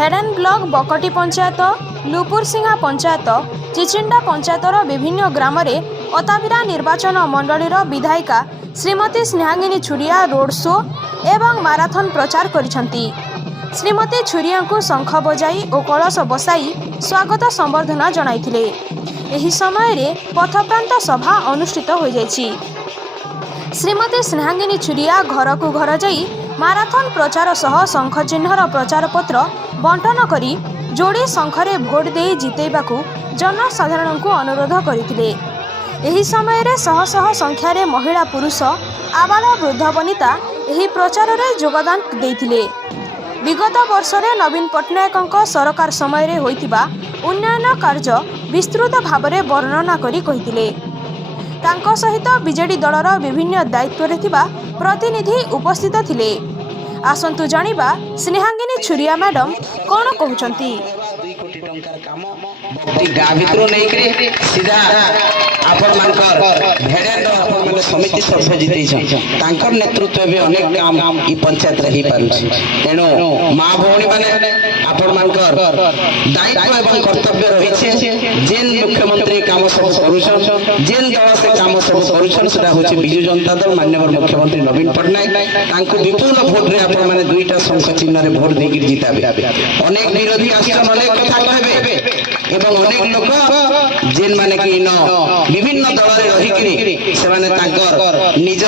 भेड़न block बकटी panchayat लुपुरसिंहा panchayat चिचिंडा पंचायतर विभिन्न ग्राम में अताबिरा निर्वाचन मंडलीर विधायिका श्रीमती स्नेहांगिनी छुरिया रोड शो एवं माराथन प्रचार करिसेंती। श्रीमती छुरिया को शंख बजाई और कलश बसाई स्वागत संबर्धना जणाइथिले। एही समय रे पथप्रांत सभा अनुष्ठित हो जाइछि। श्रीमती स्नेहांगिनी छुरिया घर को घर जाई माराथन प्रचार सह शंख चिन्हर प्रचार पत्र बंटन करी जोड़ी शंखरे भोट दे जितेबाकू जनसाधारण को अनुरोध करथिले। एही समय रे शह शह संख्यारे महिला पुरुष आबाल वृद्ध वनिता एही प्रचार रे योगदान देथिले। विगत वर्ष रे नवीन पट्टनायक सरकार समय रे होइतिबा उन्नयन कार्य विस्तृत भाव में वर्णना करी कहिथिले। तांको सहित बीजेडी दलर विभिन्न दायित्व रे थिबा प्रतिनिधि उपस्थित थिले। आसंतु जानिबा स्नेहांगिनी छुरिया मैडम कोन कहउचंती। गाँ भितर नहीं सीधा आपण मानकर भेड़ेन माने समिति सभ्य जितैछन नेतृत्व भी अनेक काम ई पंचायत रही पारुछि। तेणु माँ भौणी माने आपण मानकर दायित्व एवं कर्तव्य रही जेन मुख्यमंत्री काम सब करुछन जेन दल से काम सब करुछन सेटा होछि बिजू जनता दल माननीय मुख्यमंत्री नवीन पट्टनायक तांको विपुल भोट रे आपण माने दुईटा शंख चिन्ह रे भोट देकि जिताबे। अनेक विरोधी आसन अनेक कथा कहबे एवं अनेक लोक जेन माने कि न विभिन्न दल रे रही से माने तांकर निज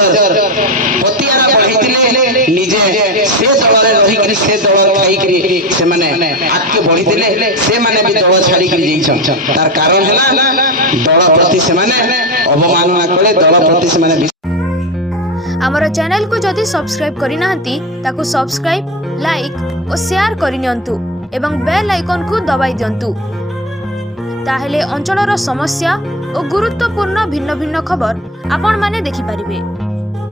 पतियारा बढ़ाइतिले निजे से दल रे रही से दल खाई से माने आगे बढ़ीतिले से माने भी दल छाड़ी जाइछन। तार कारण हैला दल प्रति से माने अवमानना कले दल प्रति से माने। आमर चैनल को जदि सब्सक्राइब करि नाहंती ताकू सब्सक्राइब लाइक और शेयर करिनियंतु एवं बेल आइकन को दबाई दियंतु। ताहेले अंचलर समस्या और गुरुत्वपूर्ण भिन्न भिन्न खबर आपण माने देखि परिबे।